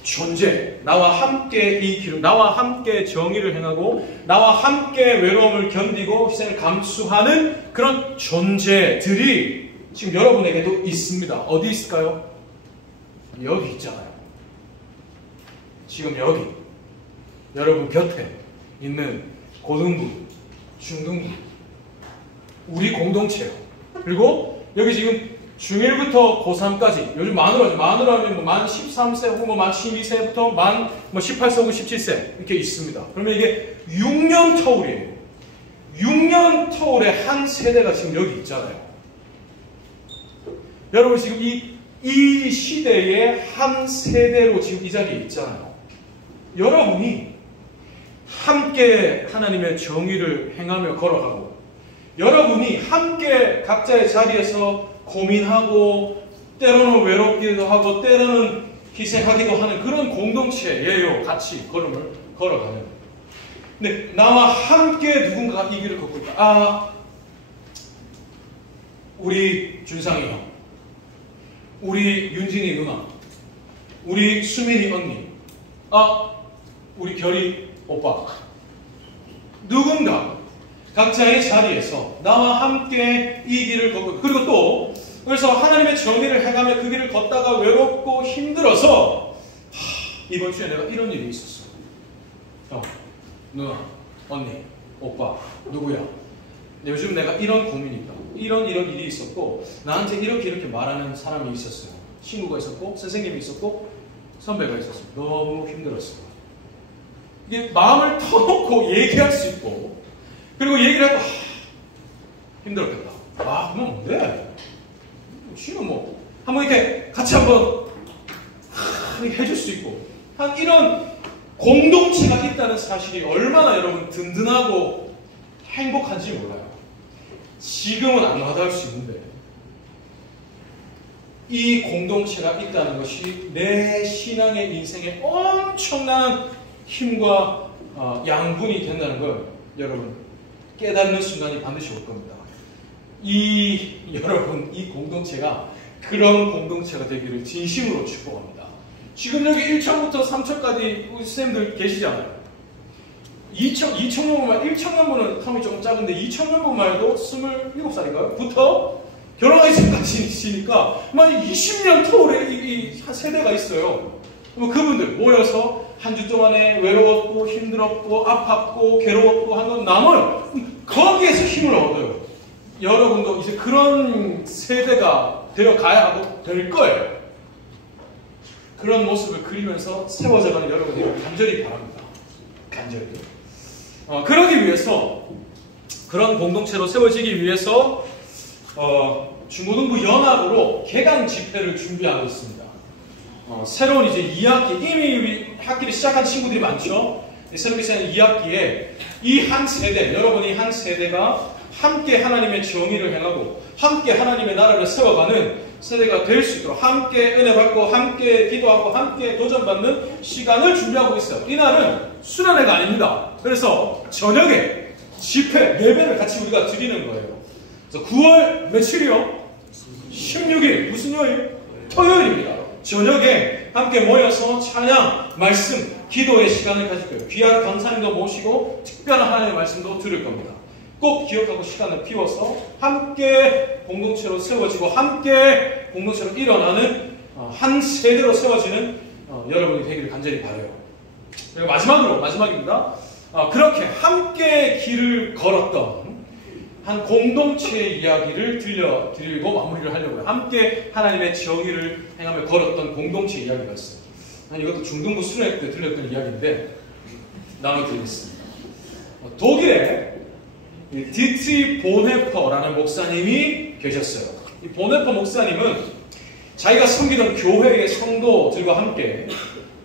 존재, 나와 함께 이 길을, 나와 함께 정의를 행하고 나와 함께 외로움을 견디고 희생을 감수하는 그런 존재들이 지금 여러분에게도 있습니다. 어디 있을까요? 여기 있잖아요. 지금 여기. 여러분 곁에 있는 고등부, 중등부, 우리 공동체요. 그리고 여기 지금 중1부터 고3까지 요즘 만으로 하면 만 13세 혹은 만 12세부터 만 18세 혹은 17세 이렇게 있습니다. 그러면 이게 6년 터울이에요. 6년 터울의 한 세대가 지금 여기 있잖아요. 여러분 지금 이 시대의 한 세대로 지금 이 자리에 있잖아요. 여러분이 함께 하나님의 정의를 행하며 걸어가고, 여러분이 함께 각자의 자리에서 고민하고, 때로는 외롭기도 하고, 때로는 희생하기도 하는 그런 공동체예요. 같이 걸음을 걸어가는. 근데 나와 함께 누군가가 이 길을 걷고 있다. 우리 준상이 형, 우리 윤진이 누나, 우리 수민이 언니, 우리 결이 오빠. 누군가 각자의 자리에서 나와 함께 이 길을 걷고, 그리고 또 그래서 하나님의 정의를 행하며 그 길을 걷다가 외롭고 힘들어서 이번 주에 내가 이런 일이 있었어. 형, 누나, 언니, 오빠, 누구야? 요즘 내가 이런 고민이 있다. 이런 일이 있었고, 나한테 이렇게 말하는 사람이 있었어요. 친구가 있었고, 선생님이 있었고, 선배가 있었어요. 너무 힘들었어요. 이게 마음을 터놓고 얘기할 수 있고, 그리고 얘기를 하고, 힘들었겠다. 그러면 뭔데? 지금 한번 이렇게 같이 한번 해줄 수 있고, 한 이런 공동체가 있다는 사실이 얼마나 여러분 든든하고 행복한지 몰라요. 지금은 안 와닿을 수 있는데, 이 공동체가 있다는 것이 내 신앙의 인생에 엄청난 힘과 양분이 된다는 걸 여러분 깨닫는 순간이 반드시 올 겁니다. 여러분, 이 공동체가 그런 공동체가 되기를 진심으로 축복합니다. 지금 여기 1천부터 3천까지 우리 선생님들 계시잖아요. 2천년부만 1천년부는 텀이 조금 작은데 2천년부만 해도 27살인가요? 부터 결혼하기 전까지니까 만 20년 터울에 이 세대가 있어요. 그분들 모여서 한 주 동안에 외로웠고 힘들었고 아팠고 괴로웠고 한 건 남아요. 거기에서 힘을 얻어요. 여러분도 이제 그런 세대가 되어 가야 하고 될 거예요. 그런 모습을 그리면서 세워져가는 여러분들이 간절히 바랍니다. 간절히. 그러기 위해서, 그런 공동체로 세워지기 위해서 중고등부 연합으로 개강 집회를 준비하고 있습니다. 새로운 이제 2학기, 이미 우리 학기를 시작한 친구들이 많죠. 새롭게 시작한 2학기에 이 한 세대, 여러분이 한 세대가 함께 하나님의 정의를 행하고 함께 하나님의 나라를 세워가는 세대가 될 수 있도록 함께 은혜 받고 함께 기도하고 함께 도전받는 시간을 준비하고 있어요. 이날은 수련회가 아닙니다. 그래서 저녁에 집회, 예배를 같이 우리가 드리는 거예요. 그래서 9월 며칠이요? 16일, 무슨 요일? 토요일입니다. 저녁에 함께 모여서 찬양, 말씀, 기도의 시간을 가질 거예요. 귀한 강사님도 모시고 특별한 하나님의 말씀도 들을 겁니다. 꼭 기억하고 시간을 비워서 함께 공동체로 세워지고 함께 공동체로 일어나는 한 세대로 세워지는 여러분이 되기를 간절히 바라요. 그리고 마지막입니다. 그렇게 함께 길을 걸었던 한 공동체의 이야기를 들려드리고 마무리를 하려고요. 함께 하나님의 정의를 행하며 걸었던 공동체 이야기가 있어요. 이것도 중등부 수련회 때 들렸던 이야기인데 나눠드리겠습니다. 독일에 디트리 보네퍼라는 목사님이 계셨어요. 이 보네퍼 목사님은 자기가 섬기던 교회의 성도들과 함께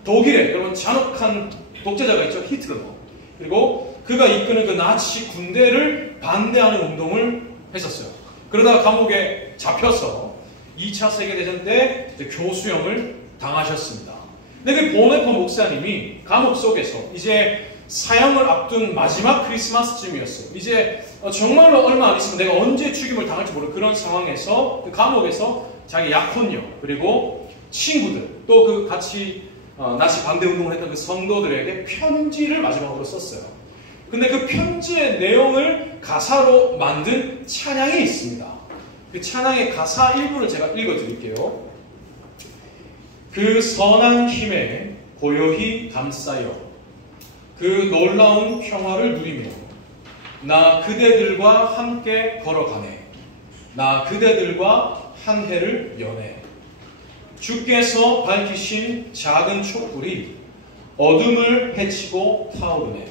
독일에 여러분 잔혹한 독재자가 있죠. 히틀러. 그리고 그가 이끄는 그 나치 군대를 반대하는 운동을 했었어요. 그러다가 감옥에 잡혀서 2차 세계대전 때 교수형을 당하셨습니다. 근데 그 보네퍼 목사님이 감옥 속에서 이제 사형을 앞둔 마지막 크리스마스쯤이었어요. 이제 정말로 얼마 안 있으면 내가 언제 죽임을 당할지 모르는 그런 상황에서 그 감옥에서 자기 약혼녀 그리고 친구들 또 그 같이 나치 반대 운동을 했던 그 성도들에게 편지를 마지막으로 썼어요. 근데 그 편지의 내용을 가사로 만든 찬양이 있습니다. 그 찬양의 가사 일부를 제가 읽어드릴게요. 그 선한 힘에 고요히 감싸여 그 놀라운 평화를 누리며 나 그대들과 함께 걸어가네. 나 그대들과 한 해를 여네. 주께서 밝히신 작은 촛불이 어둠을 헤치고 타오르네.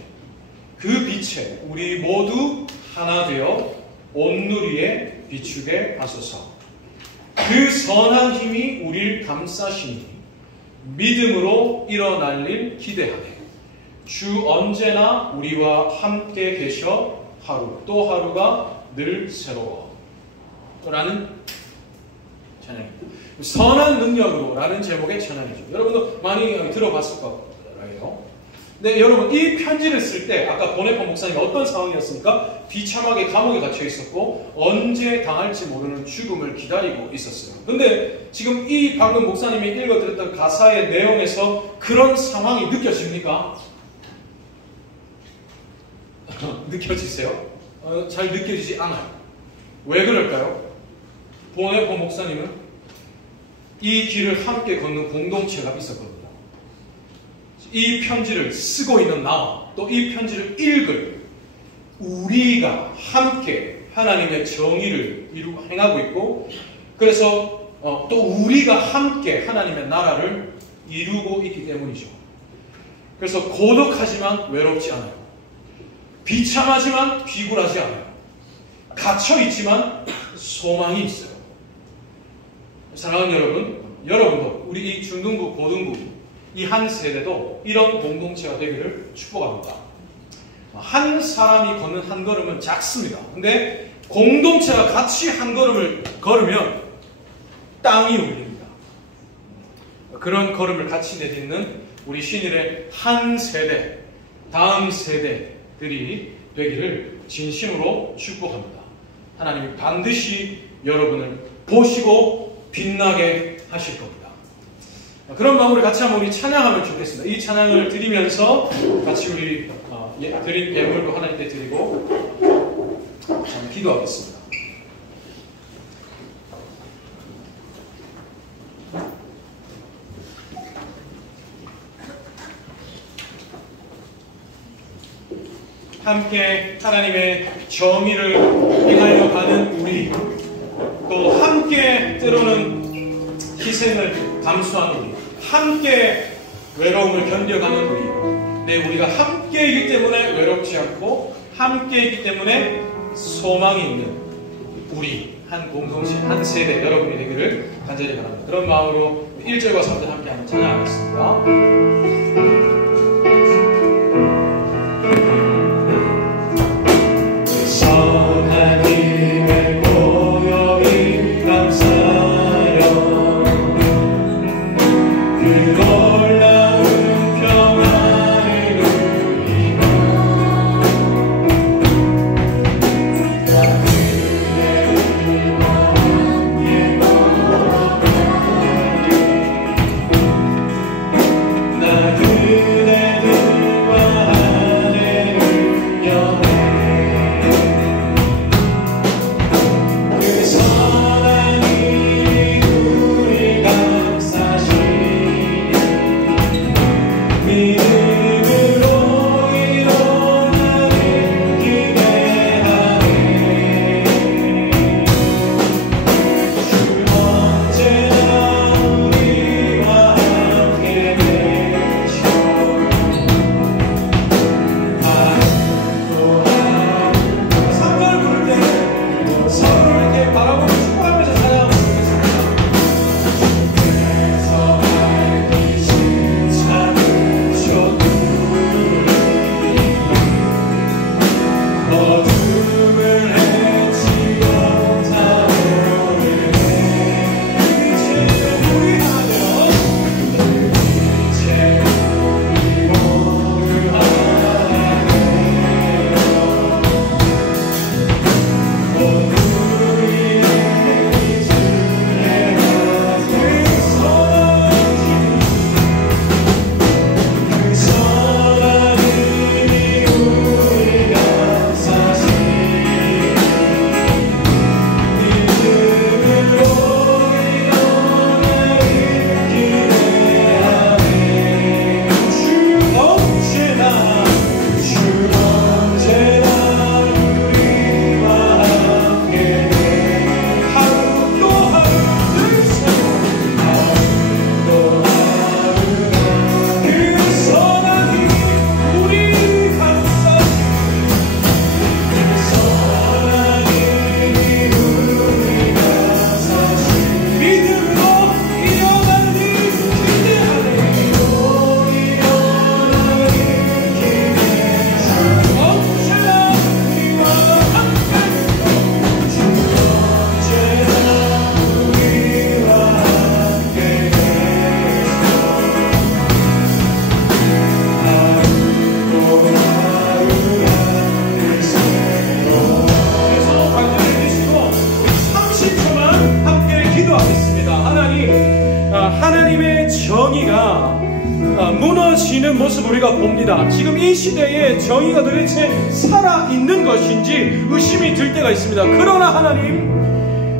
그 빛에 우리 모두 하나 되어 온누리에 비추게 하소서. 그 선한 힘이 우릴 감싸시니 믿음으로 일어날 일 기대하네. 주 언제나 우리와 함께 계셔 하루 또 하루가 늘 새로워. 라는 찬양입니다. 선한 능력으로 라는 제목의 찬양이죠. 여러분도 많이 들어봤을 거예요. 근데 여러분 이 편지를 쓸 때 아까 보네파 목사님이 어떤 상황이었습니까? 비참하게 감옥에 갇혀 있었고 언제 당할지 모르는 죽음을 기다리고 있었어요. 근데 지금 이 방금 목사님이 읽어드렸던 가사의 내용에서 그런 상황이 느껴집니까? 느껴지세요? 잘 느껴지지 않아요. 왜 그럴까요? 보네파 목사님은 이 길을 함께 걷는 공동체가 있었거든요. 이 편지를 쓰고 있는 나와 또 이 편지를 읽을 우리가 함께 하나님의 정의를 행하고 있고 그래서 또 우리가 함께 하나님의 나라를 이루고 있기 때문이죠. 그래서 고독하지만 외롭지 않아요. 비참하지만 비굴하지 않아요. 갇혀있지만 소망이 있어요. 사랑하는 여러분, 여러분도 우리 이 중등부, 고등부 이 한 세대도 이런 공동체가 되기를 축복합니다. 한 사람이 걷는 한 걸음은 작습니다. 근데 공동체가 같이 한 걸음을 걸으면 땅이 울립니다. 그런 걸음을 같이 내딛는 우리 신일의 한 세대, 다음 세대들이 되기를 진심으로 축복합니다. 하나님이 반드시 여러분을 보시고 빛나게 하실 겁니다. 그런 마음으로 같이 한번 우리 찬양하면 좋겠습니다. 이 찬양을 드리면서 같이 우리 드린 예물도 하나님께 드리고 기도하겠습니다. 함께 하나님의 정의를 행하려 가는 우리, 또 함께 때로는 희생을 감수하는 우리, 함께 외로움을 견뎌가는 우리, 우리가 함께이기 때문에 외롭지 않고 함께이기 때문에 소망이 있는 우리 한 공동체, 한 세대 여러분이 되기를 간절히 바랍니다. 그런 마음으로 1절과 3절 함께 한번 찬양하겠습니다. 나 하나님의 정의가 무너지는 모습을 우리가 봅니다. 지금 이 시대에 정의가 도대체 살아있는 것인지 의심이 들 때가 있습니다. 그러나 하나님,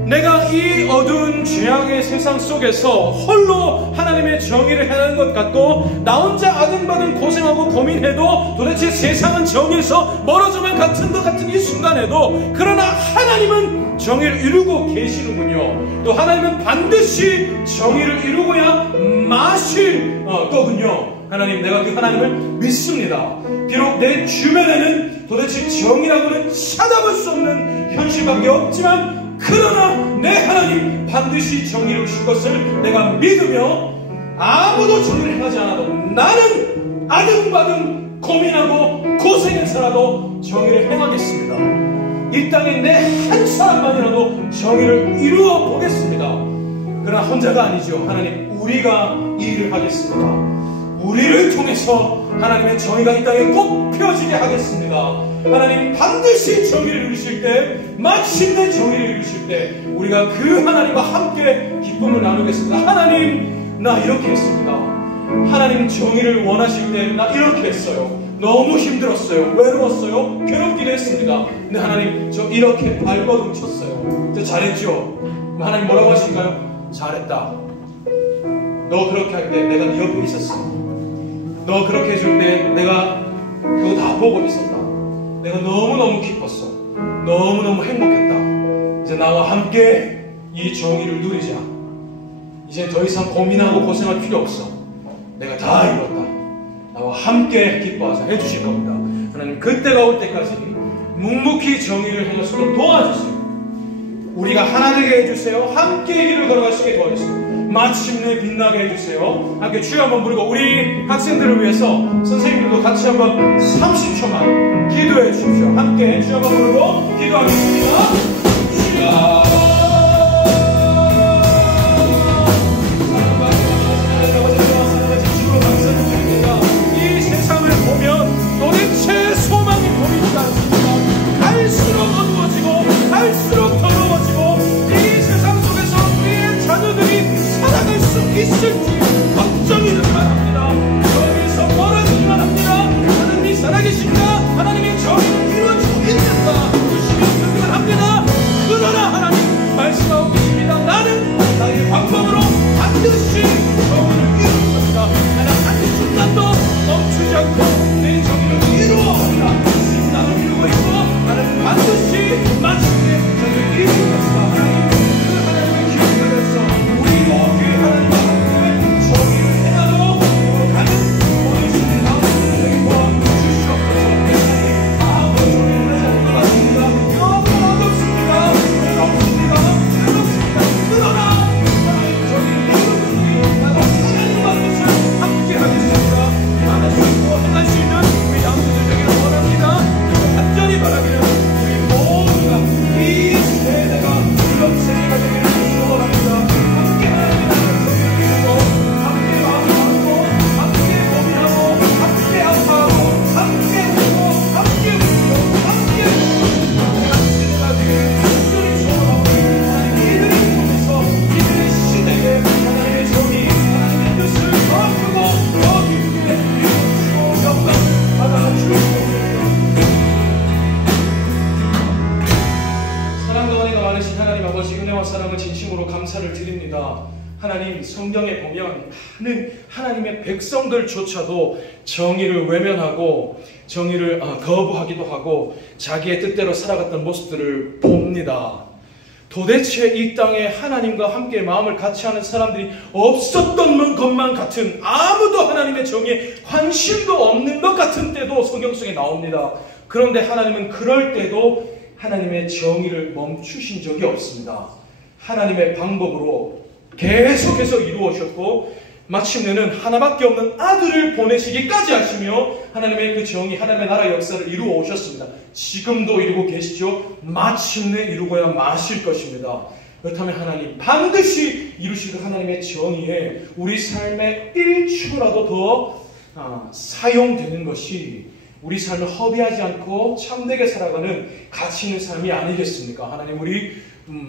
내가 이 어두운 죄악의 세상 속에서 홀로 하나님의 정의를 행하는 것 같고 나 혼자 아등바등 고생하고 고민해도 도대체 세상은 정의에서 멀어져만 같은 것 같은 이 순간에도 그러나 하나님은 정의를 이루고 계시는군요. 또 하나님은 반드시 정의를 이루고야 마실 거군요. 하나님, 내가 그 하나님을 믿습니다. 비록 내 주변에는 도대체 정의라고는 찾아볼 수 없는 현실밖에 없지만 그러나 내 하나님 반드시 정의를 이루실 것을 내가 믿으며 아무도 정의를 행하지 않아도 나는 아등바등 고민하고 고생해서라도 정의를 행하겠습니다. 이 땅에 내 한 사람만이라도 정의를 이루어 보겠습니다. 그러나 혼자가 아니죠. 하나님, 우리가 이 일을 하겠습니다. 우리를 통해서 하나님의 정의가 이 땅에 꼭 펴지게 하겠습니다. 하나님, 반드시 정의를 이루실 때, 마침내 정의를 이루실 때 우리가 그 하나님과 함께 기쁨을 나누겠습니다. 하나님, 나 이렇게 했습니다. 하나님, 정의를 원하실 때 나 이렇게 했어요. 너무 힘들었어요. 외로웠어요. 괴롭기도 했습니다. 근데 하나님, 저 이렇게 발버둥 쳤어요. 저 잘했죠? 하나님 뭐라고 하실까요? 잘했다. 너 그렇게 할 때 내가 네 옆에 있었어. 너 그렇게 해줄 때 내가 그거 다 보고 있었다. 내가 너무너무 기뻤어. 너무너무 행복했다. 이제 나와 함께 이 정의를 누리자. 이제 더 이상 고민하고 고생할 필요 없어. 내가 다 이뤘다. 나와 함께 기뻐하자 해주실 겁니다. 하나님, 그때가 올 때까지 묵묵히 정의를 행할 수 있도록 도와주세요. 우리가 하나 되게 해주세요. 함께 길을 걸어갈 수 있게 도와주세요. 마침내 빛나게 해주세요. 함께 주여 한번 부르고 우리 학생들을 위해서 선생님들도 같이 한번 30초만 기도해 주십시오. 함께 주여 한번 부르고 기도하겠습니다. 주여, 이 세상을 보면 도대체 소망이 보이지 않습니다. 갈수록 어두워지고 갈수록 더러워지고 이 세상 속에서 우리의 자녀들이 살아갈 수 있을지 걱정이 들만 합니다. 여기서 멀어지기만 합니다. 하나님이 살아계신가? 하나님의 정의는 이루어지고 있는가? 의심이 들기만 합니다. 그러나 하나님 말씀하고 계십니다. 나는 나의 방법으로 반드시 정의를 이룰 것이다. 나는 한 순간도 멈추지 않고 내 정의를 이루어간다. 지금 나를 이루고 있고 나는 반드시 마침내 정의를 이룰 것이다. 하나님, 그 하나님의 기억하면서 우리도 그 하나님과 함께 정의를 행하도록 가는 오늘 주님 가운데 도와주시옵소서. 하나님, 아무도 정의를 하지 않는 것 같습니다. 너무 어렵습니다. 어렵습니다. 그러나 하나님 정의를 이루는 우리 나도 하나님과 뜻을 함께 하겠습니다. 만날 수 있고 행할 수 있는 우리 양들을 되기를 원합니다. 간절히 바라기를 우리 모두가 이 세대가 이런 세대가 되기를 소원합니다. 함께 하나님의 정의를 이루고 함께 마음하고 함께 고민하고 함께 아파하고 함께 울고 함께 울고 함께 그런 세대가 되기를 간절히 소원하고 하나님, 이들을 통해서 이들의 시대에 하나님의 정의, 하나님의 뜻을 더 크고 더 깊게 이루시고 영광 받아주시옵소서. 사랑과 은혜가 많으신 하나님 아버지, 은혜와 사랑을 진심으로 감사를 드립니다. 하나님, 성경에 보면 많은 하나님의 백성들조차도 정의를 외면하고 정의를 거부하기도 하고 자기의 뜻대로 살아갔던 모습들을 봅니다. 도대체 이 땅에 하나님과 함께 마음을 같이 하는 사람들이 없었던 것만 같은, 아무도 하나님의 정의에 관심도 없는 것 같은 때도 성경 속에 나옵니다. 그런데 하나님은 그럴 때도 하나님의 정의를 멈추신 적이 없습니다. 하나님의 방법으로 계속해서 이루어졌고 마침내는 하나밖에 없는 아들을 보내시기까지 하시며 하나님의 그 정의, 하나님의 나라 역사를 이루어 오셨습니다. 지금도 이루고 계시죠. 마침내 이루고야 마실 것입니다. 그렇다면 하나님, 반드시 이루실 하나님의 정의에 우리 삶의 1초라도 더 사용되는 것이 우리 삶을 허비하지 않고 참되게 살아가는 가치 있는 삶이 아니겠습니까? 하나님, 우리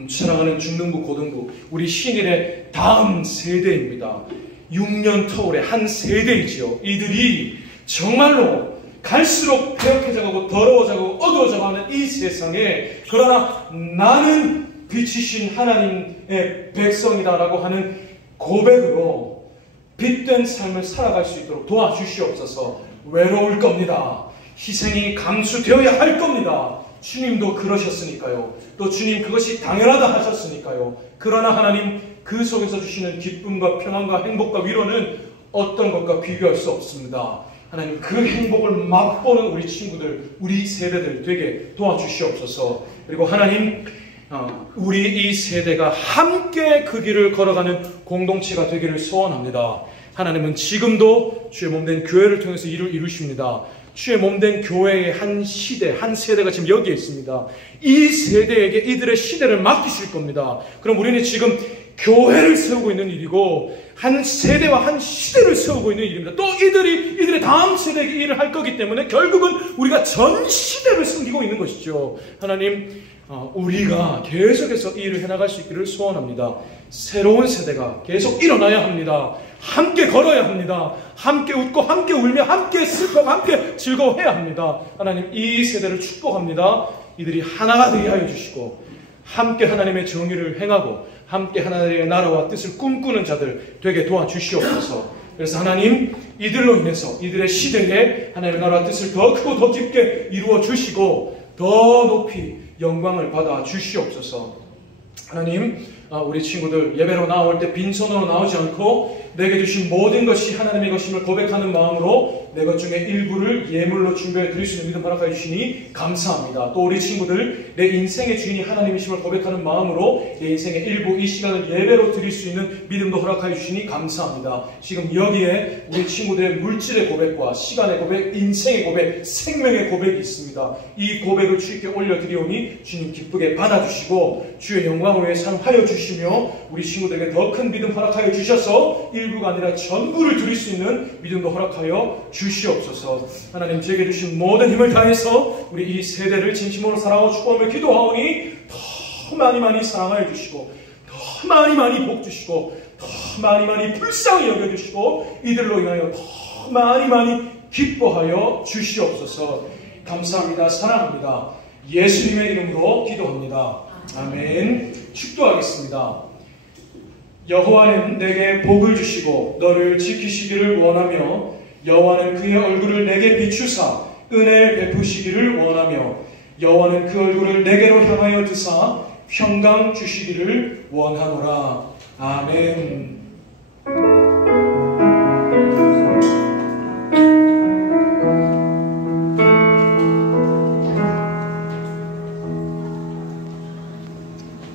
사랑하는 중등부, 고등부, 우리 신일의 다음 세대입니다. 6년 터울의 한 세대이지요. 이들이 정말로 갈수록 폐역해져가고 더러워져가고 어두워져가는 이 세상에, 그러나 나는 빛이신 하나님의 백성이다라고 하는 고백으로 빛된 삶을 살아갈 수 있도록 도와주시옵소서. 외로울 겁니다. 희생이 감수되어야 할 겁니다. 주님도 그러셨으니까요. 또 주님 그것이 당연하다 하셨으니까요. 그러나 하나님, 그 속에서 주시는 기쁨과 평안과 행복과 위로는 어떤 것과 비교할 수 없습니다. 하나님, 그 행복을 맛보는 우리 친구들, 우리 세대들 되게 도와주시옵소서. 그리고 하나님, 우리 이 세대가 함께 그 길을 걸어가는 공동체가 되기를 소원합니다. 하나님은 지금도 주의 몸된 교회를 통해서 일을 이루십니다. 주의 몸된 교회의 한 시대, 한 세대가 지금 여기에 있습니다. 이 세대에게 이들의 시대를 맡기실 겁니다. 그럼 우리는 지금 교회를 세우고 있는 일이고, 한 세대와 한 시대를 세우고 있는 일입니다. 또 이들의 다음 세대에게 일을 할 거기 때문에 결국은 우리가 전 시대를 섬기고 있는 것이죠. 하나님, 우리가 계속해서 이 일을 해나갈 수 있기를 소원합니다. 새로운 세대가 계속 일어나야 합니다. 함께 걸어야 합니다. 함께 웃고 함께 울며 함께 슬퍼하고 함께 즐거워해야 합니다. 하나님, 이 세대를 축복합니다. 이들이 하나가 되게 하여 주시고, 함께 하나님의 정의를 행하고 함께 하나님의 나라와 뜻을 꿈꾸는 자들 되게 도와주시옵소서. 그래서 하나님, 이들로 인해서 이들의 시대에 하나님의 나라와 뜻을 더 크고 더 깊게 이루어 주시고 더 높이 영광을 받아 주시옵소서. 하나님, 우리 친구들 예배로 나올 때 빈손으로 나오지 않고 내게 주신 모든 것이 하나님의 것임을 고백하는 마음으로 내 것 중에 일부를 예물로 준비해 드릴 수 있는 믿음 허락하여 주시니 감사합니다. 또 우리 친구들, 내 인생의 주인이 하나님이심을 고백하는 마음으로 내 인생의 일부 이 시간을 예배로 드릴 수 있는 믿음도 허락하여 주시니 감사합니다. 지금 여기에 우리 친구들의 물질의 고백과 시간의 고백, 인생의 고백, 생명의 고백이 있습니다. 이 고백을 주님께 올려드리오니 주님 기쁘게 받아주시고 주의 영광을 위해 사용하여 주시며 우리 친구들에게 더 큰 믿음 허락하여 주셔서 일부가 아니라 전부를 드릴 수 있는 믿음도 허락하여 주시옵소서. 하나님, 제게 주신 모든 힘을 다해서 우리 이 세대를 진심으로 사랑하고 축복하며 기도하오니 더 많이 사랑하여 주시고 더 많이 복 주시고 더 많이 불쌍히 여겨주시고 이들로 인하여 더 많이 기뻐하여 주시옵소서. 감사합니다. 사랑합니다. 예수님의 이름으로 기도합니다. 아멘. 축도하겠습니다. 여호와는 내게 복을 주시고 너를 지키시기를 원하며 여호와는 그의 얼굴을 내게 비추사 은혜를 베푸시기를 원하며 여호와는 그 얼굴을 내게로 향하여 드사 평강 주시기를 원하노라. 아멘.